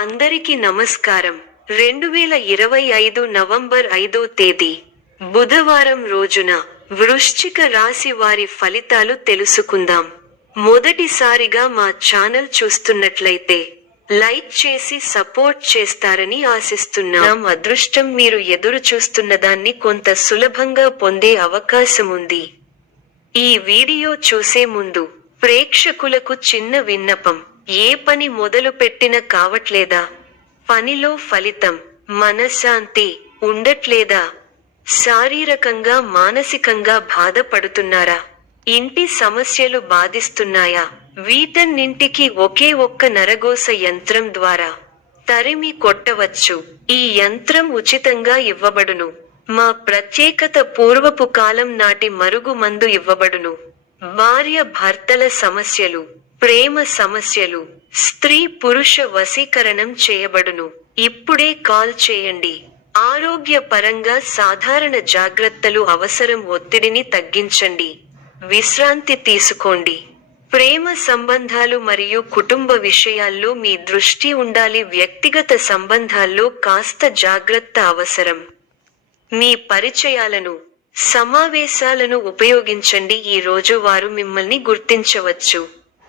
అందరికీ నమస్కారం. 2025 నవంబర్ 5వ తేదీ బుధవారం రోజున వృశ్చిక రాశి వారి ఫలితాలు తెలుసుకుందాం. మొదటిసారిగా మా ఛానల్ చూస్తున్నట్లయితే లైక్ చేసి సపోర్ట్ చేస్తారని ఆశిస్తున్నాం. అదృష్టం మీరు ఎదురు చూస్తున్నదాన్ని కొంత సులభంగా పొందే అవకాశముంది. ఈ వీడియో చూసే ముందు ప్రేక్షకులకు చిన్న విన్నపం. ఏ పని మొదలు పెట్టిన కావట్లేదా? పనిలో ఫలితం, మనశ్శాంతి ఉండట్లేదా? శారీరకంగా మానసికంగా బాధపడుతున్నారా? ఇంటి సమస్యలు బాధిస్తున్నాయా? వీటన్నింటికి ఒకే ఒక్క నరగోస యంత్రం ద్వారా తరిమి కొట్టవచ్చు. ఈ యంత్రం ఉచితంగా ఇవ్వబడును. మా ప్రత్యేకత పూర్వపు కాలం నాటి మరుగు మందు ఇవ్వబడును. భార్య భర్తల సమస్యలు, ప్రేమ సమస్యలు, స్త్రీ పురుష వశీకరణం చేయబడును. ఇప్పుడే కాల్ చేయండి. ఆరోగ్య పరంగా సాధారణ జాగ్రత్తలు అవసరం. ఒత్తిడిని తగ్గించండి. విశ్రాంతి తీసుకోండి. ప్రేమ సంబంధాలు మరియు కుటుంబ విషయాల్లో మీ దృష్టి ఉండాలి. వ్యక్తిగత సంబంధాల్లో కాస్త జాగ్రత్త అవసరం. మీ పరిచయాలను, సమావేశాలను ఉపయోగించండి. ఈ రోజు వారు మిమ్మల్ని గుర్తించవచ్చు.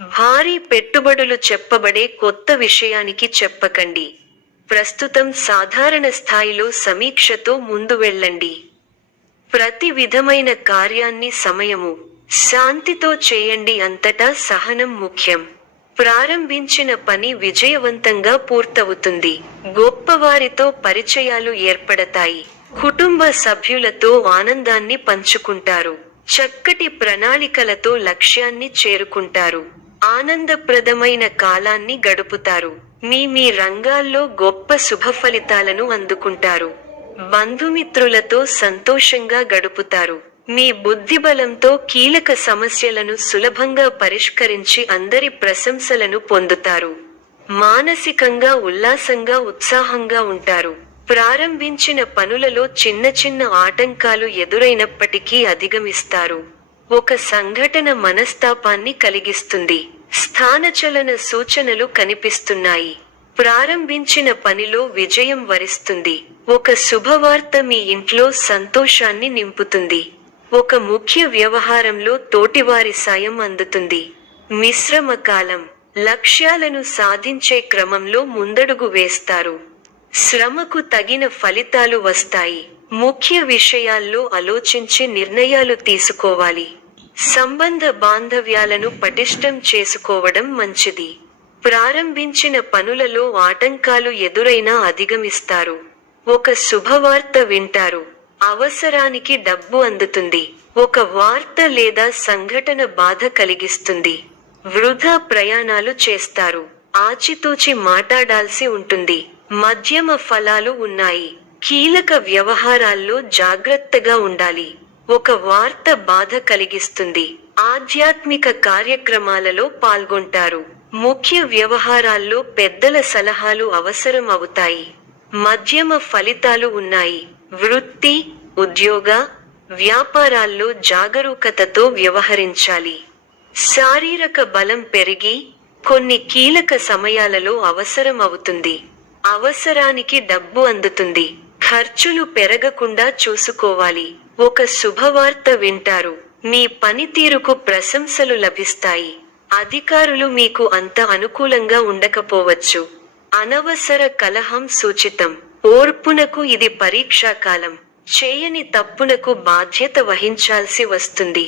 భారీ పెట్టుబడులు చెప్పబడే కొత్త విషయానికి చెప్పకండి. ప్రస్తుతం సాధారణ స్థాయిలో సమీక్షతో ముందు వెళ్ళండి. ప్రతి విధమైన కార్యాన్ని సమయము, శాంతితో చేయండి. అంతటా సహనం ముఖ్యం. ప్రారంభించిన పని విజయవంతంగా పూర్తవుతుంది. గొప్పవారితో పరిచయాలు ఏర్పడతాయి. కుటుంబ సభ్యులతో ఆనందాన్ని పంచుకుంటారు. చక్కటి ప్రణాళికలతో లక్ష్యాన్ని చేరుకుంటారు. ఆనందప్రదమైన కాలాన్ని గడుపుతారు. మీ రంగాల్లో గొప్ప శుభ ఫలితాలను అందుకుంటారు. బంధుమిత్రులతో సంతోషంగా గడుపుతారు. మీ బుద్ధిబలంతో కీలక సమస్యలను సులభంగా పరిష్కరించి అందరి ప్రశంసలను పొందుతారు. మానసికంగా ఉల్లాసంగా ఉత్సాహంగా ఉంటారు. ప్రారంభించిన పనులలో చిన్న చిన్న ఆటంకాలు ఎదురైనప్పటికీ అధిగమిస్తారు. ఒక సంఘటన మనస్తాపాన్ని కలిగిస్తుంది. స్థానచలన సూచనలు కనిపిస్తున్నాయి. ప్రారంభించిన పనిలో విజయం వరిస్తుంది. ఒక శుభవార్త మీ ఇంట్లో సంతోషాన్ని నింపుతుంది. ఒక ముఖ్య వ్యవహారంలో తోటివారి సాయం అందుతుంది. మిశ్రమ కాలం. లక్ష్యాలను సాధించే క్రమంలో ముందడుగు వేస్తారు. శ్రమకు తగిన ఫలితాలు వస్తాయి. ముఖ్య విషయాల్లో ఆలోచించి నిర్ణయాలు తీసుకోవాలి. సంబంధ బాంధవ్యాలను పటిష్టం చేసుకోవడం మంచిది. ప్రారంభించిన పనులలో ఆటంకాలు ఎదురైనా అధిగమిస్తారు. ఒక శుభవార్త వింటారు. అవసరానికి డబ్బు అందుతుంది. ఒక వార్త లేదా సంఘటన బాధ కలిగిస్తుంది. వృధా ప్రయాణాలు చేస్తారు. ఆచితూచి మాట్లాడాల్సి ఉంటుంది. మధ్యమ ఫలాలు ఉన్నాయి. కీలక వ్యవహారాల్లో జాగ్రత్తగా ఉండాలి. ఒక వార్త బాధ కలిగిస్తుంది. ఆధ్యాత్మిక కార్యక్రమాలలో పాల్గొంటారు. ముఖ్య వ్యవహారాల్లో పెద్దల సలహాలు అవసరం అవుతాయి. మధ్యమ ఫలితాలు ఉన్నాయి. వృత్తి, ఉద్యోగ, వ్యాపారాల్లో జాగరూకతతో వ్యవహరించాలి. శారీరక బలం పెరిగి కొన్ని కీలక సమయాలలో అవసరం అవుతుంది. అవసరానికి డబ్బు అందుతుంది. ఖర్చులు పెరగకుండా చూసుకోవాలి. ఒక శుభవార్త వింటారు. మీ పనితీరుకు ప్రశంసలు లభిస్తాయి. అధికారులు మీకు అంత అనుకూలంగా ఉండకపోవచ్చు. అనవసర కలహం సూచితం. ఓర్పునకు ఇది పరీక్షాకాలం. చేయని తప్పునకు బాధ్యత వహించాల్సి వస్తుంది.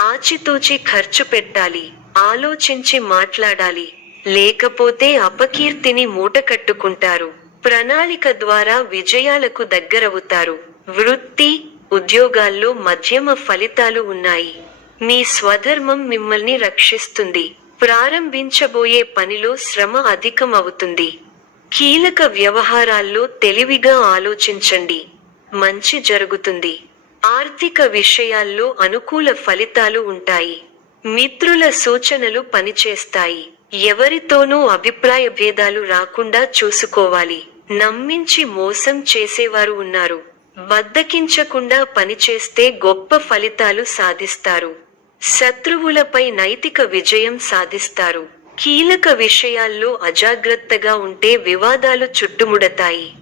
ఆచితూచి ఖర్చు పెట్టాలి. ఆలోచించి మాట్లాడాలి. లేకపోతే అపకీర్తిని మూటకట్టుకుంటారు. ప్రణాళిక ద్వారా విజయాలకు దగ్గరవుతారు. వృత్తి, ఉద్యోగాల్లో మధ్యమ ఫలితాలు ఉన్నాయి. మీ స్వధర్మం మిమ్మల్ని రక్షిస్తుంది. ప్రారంభించబోయే పనిలో శ్రమ అధికం అవుతుంది. కీలక వ్యవహారాల్లో తెలివిగా ఆలోచించండి. మంచి జరుగుతుంది. ఆర్థిక విషయాల్లో అనుకూల ఫలితాలు ఉంటాయి. మిత్రుల సూచనలు పనిచేస్తాయి. ఎవరితోనూ అభిప్రాయ భేదాలు రాకుండా చూసుకోవాలి. నమ్మించి మోసం చేసేవారు ఉన్నారు. బద్దకించకుండా పనిచేస్తే గొప్ప ఫలితాలు సాధిస్తారు. శత్రువులపై నైతిక విజయం సాధిస్తారు. కీలక విషయాల్లో అజాగ్రత్తగా ఉంటే వివాదాలు చుట్టుముడతాయి.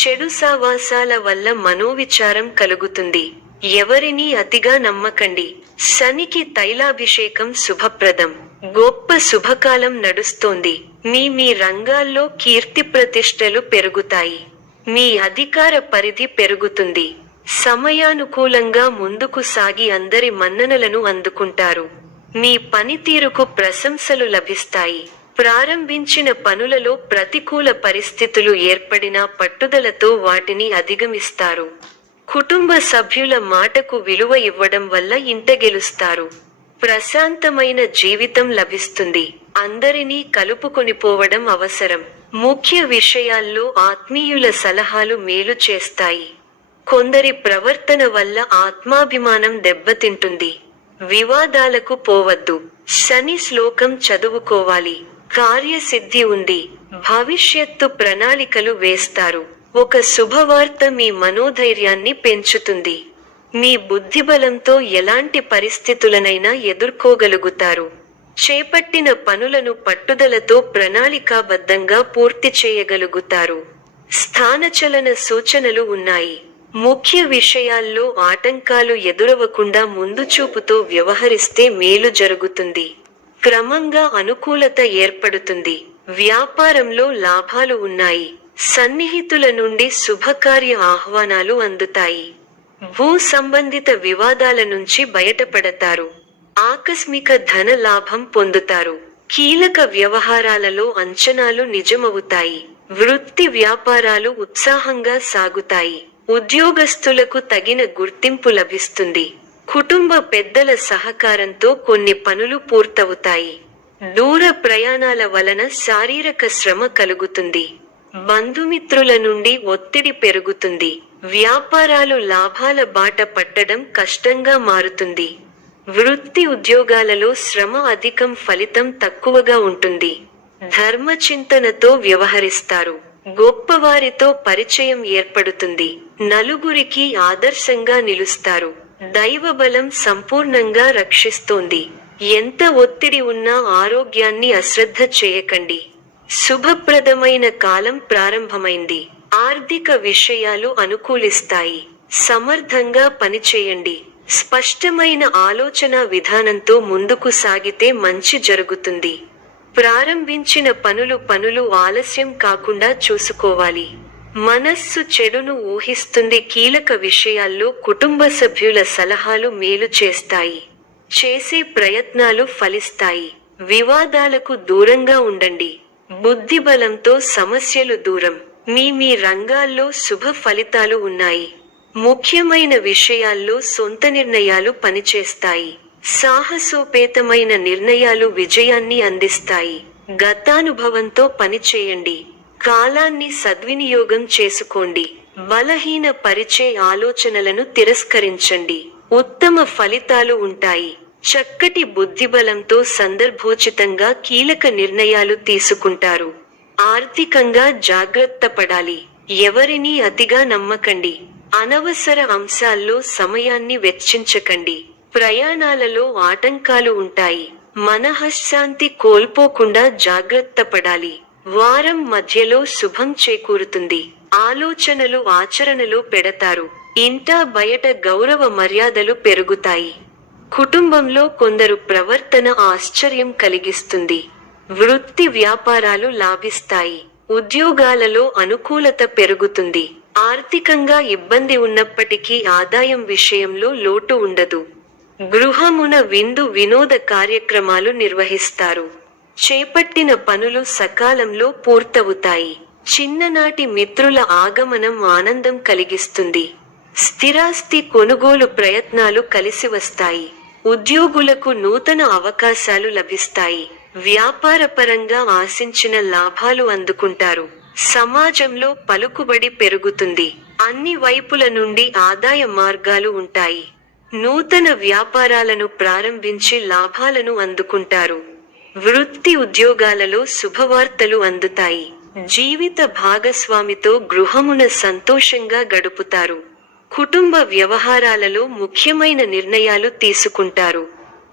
చెడు సావాసాల వల్ల మనోవిచారం కలుగుతుంది. ఎవరినీ అతిగా నమ్మకండి. శనికి తైలాభిషేకం శుభప్రదం. గొప్ప శుభకాలం నడుస్తోంది. మీ రంగాల్లో కీర్తి ప్రతిష్టలు పెరుగుతాయి. మీ అధికార పరిధి పెరుగుతుంది. సమయానుకూలంగా ముందుకు సాగి అందరి మన్ననలను అందుకుంటారు. మీ పనితీరుకు ప్రశంసలు లభిస్తాయి. ప్రారంభించిన పనులలో ప్రతికూల పరిస్థితులు ఏర్పడినా పట్టుదలతో వాటిని అధిగమిస్తారు. కుటుంబ సభ్యుల మాటకు విలువ ఇవ్వడం వల్ల ఇంట గెలుస్తారు. ప్రశాంతమైన జీవితం లభిస్తుంది. అందరినీ కలుపుకొనిపోవడం అవసరం. ముఖ్య విషయాల్లో ఆత్మీయుల సలహాలు మేలు చేస్తాయి. కొందరి ప్రవర్తన వల్ల ఆత్మాభిమానం దెబ్బతింటుంది. వివాదాలకు పోవద్దు. శని శ్లోకం చదువుకోవాలి. కార్యసిద్ధి ఉంది. భవిష్యత్తు ప్రణాళికలు వేస్తారు. ఒక శుభవార్త మీ మనోధైర్యాన్ని పెంచుతుంది. మీ బుద్ధిబలంతో ఎలాంటి పరిస్థితులనైనా ఎదుర్కోగలుగుతారు. చేపట్టిన పనులను పట్టుదలతో ప్రణాళికాబద్ధంగా పూర్తి చేయగలుగుతారు. స్థానచలన సూచనలు ఉన్నాయి. ముఖ్య విషయాల్లో ఆటంకాలు ఎదురవకుండా ముందుచూపుతో వ్యవహరిస్తే మేలు జరుగుతుంది. క్రమంగా అనుకూలత ఏర్పడుతుంది. వ్యాపారంలో లాభాలు ఉన్నాయి. సన్నిహితుల నుండి శుభకార్య ఆహ్వానాలు అందుతాయి. భూ సంబంధిత వివాదాల నుంచి బయటపడతారు. ఆకస్మిక ధన లాభం పొందుతారు. కీలక వ్యవహారాలలో అంచనాలు నిజమవుతాయి. వృత్తి వ్యాపారాలు ఉత్సాహంగా సాగుతాయి. ఉద్యోగస్తులకు తగిన గుర్తింపు లభిస్తుంది. కుటుంబ పెద్దల సహకారంతో కొన్ని పనులు పూర్తవుతాయి. దూర ప్రయాణాల వలన శారీరక శ్రమ కలుగుతుంది. బంధుమిత్రుల నుండి ఒత్తిడి పెరుగుతుంది. వ్యాపారాలు లాభాల బాట పట్టడం కష్టంగా మారుతుంది. వృత్తి ఉద్యోగాలలో శ్రమ అధికం, ఫలితం తక్కువగా ఉంటుంది. ధర్మచింతనతో వ్యవహరిస్తారు. గొప్పవారితో పరిచయం ఏర్పడుతుంది. నలుగురికి ఆదర్శంగా నిలుస్తారు. దైవబలం సంపూర్ణంగా రక్షిస్తోంది. ఎంత ఒత్తిడి ఉన్నా ఆరోగ్యాన్ని అశ్రద్ధ చేయకండి. శుభప్రదమైన కాలం ప్రారంభమైంది. ఆర్థిక విషయాలు అనుకూలిస్తాయి. సమర్థంగా పనిచేయండి. స్పష్టమైన ఆలోచన విధానంతో ముందుకు సాగితే మంచి జరుగుతుంది. ప్రారంభించిన పనులు ఆలస్యం కాకుండా చూసుకోవాలి. మనస్సు చెడును ఊహిస్తుంది. కీలక విషయాల్లో కుటుంబ సభ్యుల సలహాలు మేలు చేస్తాయి. చేసే ప్రయత్నాలు ఫలిస్తాయి. వివాదాలకు దూరంగా ఉండండి. బుద్ధిబలంతో సమస్యలు దూరం. మీ రంగాల్లో శుభ ఫలితాలు ఉన్నాయి. ముఖ్యమైన విషయాల్లో సొంత నిర్ణయాలు పనిచేస్తాయి. సాహసోపేతమైన నిర్ణయాలు విజయాన్ని అందిస్తాయి. గతానుభవంతో పనిచేయండి. కాలాన్ని సద్వినియోగం చేసుకోండి. బలహీన పరిచే ఆలోచనలను తిరస్కరించండి. ఉత్తమ ఫలితాలు ఉంటాయి. చక్కటి బుద్ధిబలంతో సందర్భోచితంగా కీలక నిర్ణయాలు తీసుకుంటారు. ఆర్థికంగా జాగ్రత్త పడాలి. ఎవరినీ అతిగా నమ్మకండి. అనవసర అంశాల్లో సమయాన్ని వెచ్చించకండి. ప్రయాణాలలో ఆటంకాలు ఉంటాయి. మనఃశాంతి కోల్పోకుండా జాగ్రత్త పడాలి. వారం మధ్యలో శుభం చేకూరుతుంది. ఆలోచనలు ఆచరణలో పెడతారు. ఇంటా బయట గౌరవ మర్యాదలు పెరుగుతాయి. కుటుంబంలో కొందరు ప్రవర్తన ఆశ్చర్యం కలిగిస్తుంది. వృత్తి వ్యాపారాలు లాభిస్తాయి. ఉద్యోగాలలో అనుకూలత పెరుగుతుంది. ఆర్థికంగా ఇబ్బంది ఉన్నప్పటికీ ఆదాయం విషయంలో లోటు ఉండదు. గృహమున విందు వినోద కార్యక్రమాలు నిర్వహిస్తారు. చేపట్టిన పనులు సకాలంలో పూర్తవుతాయి. చిన్ననాటి మిత్రుల ఆగమనం ఆనందం కలిగిస్తుంది. స్థిరాస్తి కొనుగోలు ప్రయత్నాలు కలిసి వస్తాయి. ఉద్యోగులకు నూతన అవకాశాలు లభిస్తాయి. వ్యాపారపరంగా ఆశించిన లాభాలు అందుకుంటారు. సమాజంలో పలుకుబడి పెరుగుతుంది. అన్ని వైపుల నుండి ఆదాయ మార్గాలు ఉంటాయి. నూతన వ్యాపారాలను ప్రారంభించి లాభాలను అందుకుంటారు. వృత్తి ఉద్యోగాలలో శుభవార్తలు అందుతాయి. జీవిత భాగస్వామితో గృహమున సంతోషంగా గడుపుతారు. కుటుంబ వ్యవహారాలలో ముఖ్యమైన నిర్ణయాలు తీసుకుంటారు.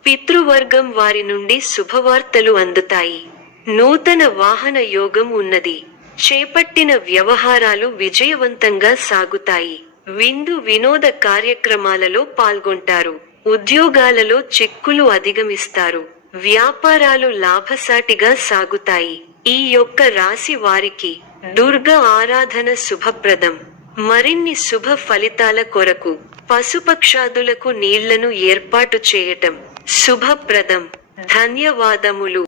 పితృవర్గం వారి నుండి శుభవార్తలు అందుతాయి. నూతన వాహన యోగం ఉన్నది. చేపట్టిన వ్యవహారాలు విజయవంతంగా సాగుతాయి. విందు వినోద కార్యక్రమాలలో పాల్గొంటారు. ఉద్యోగాలలో చిక్కులు అధిగమిస్తారు. వ్యాపారాలు లాభసాటిగా సాగుతాయి. ఈ యొక్క రాశి వారికి దుర్గా ఆరాధన శుభప్రదం. మరిన్ని శుభ ఫలితాల కొరకు పశుపక్షాదులకు నీళ్లను ఏర్పాటు చేయటం శుభప్రదం. ధన్యవాదములు.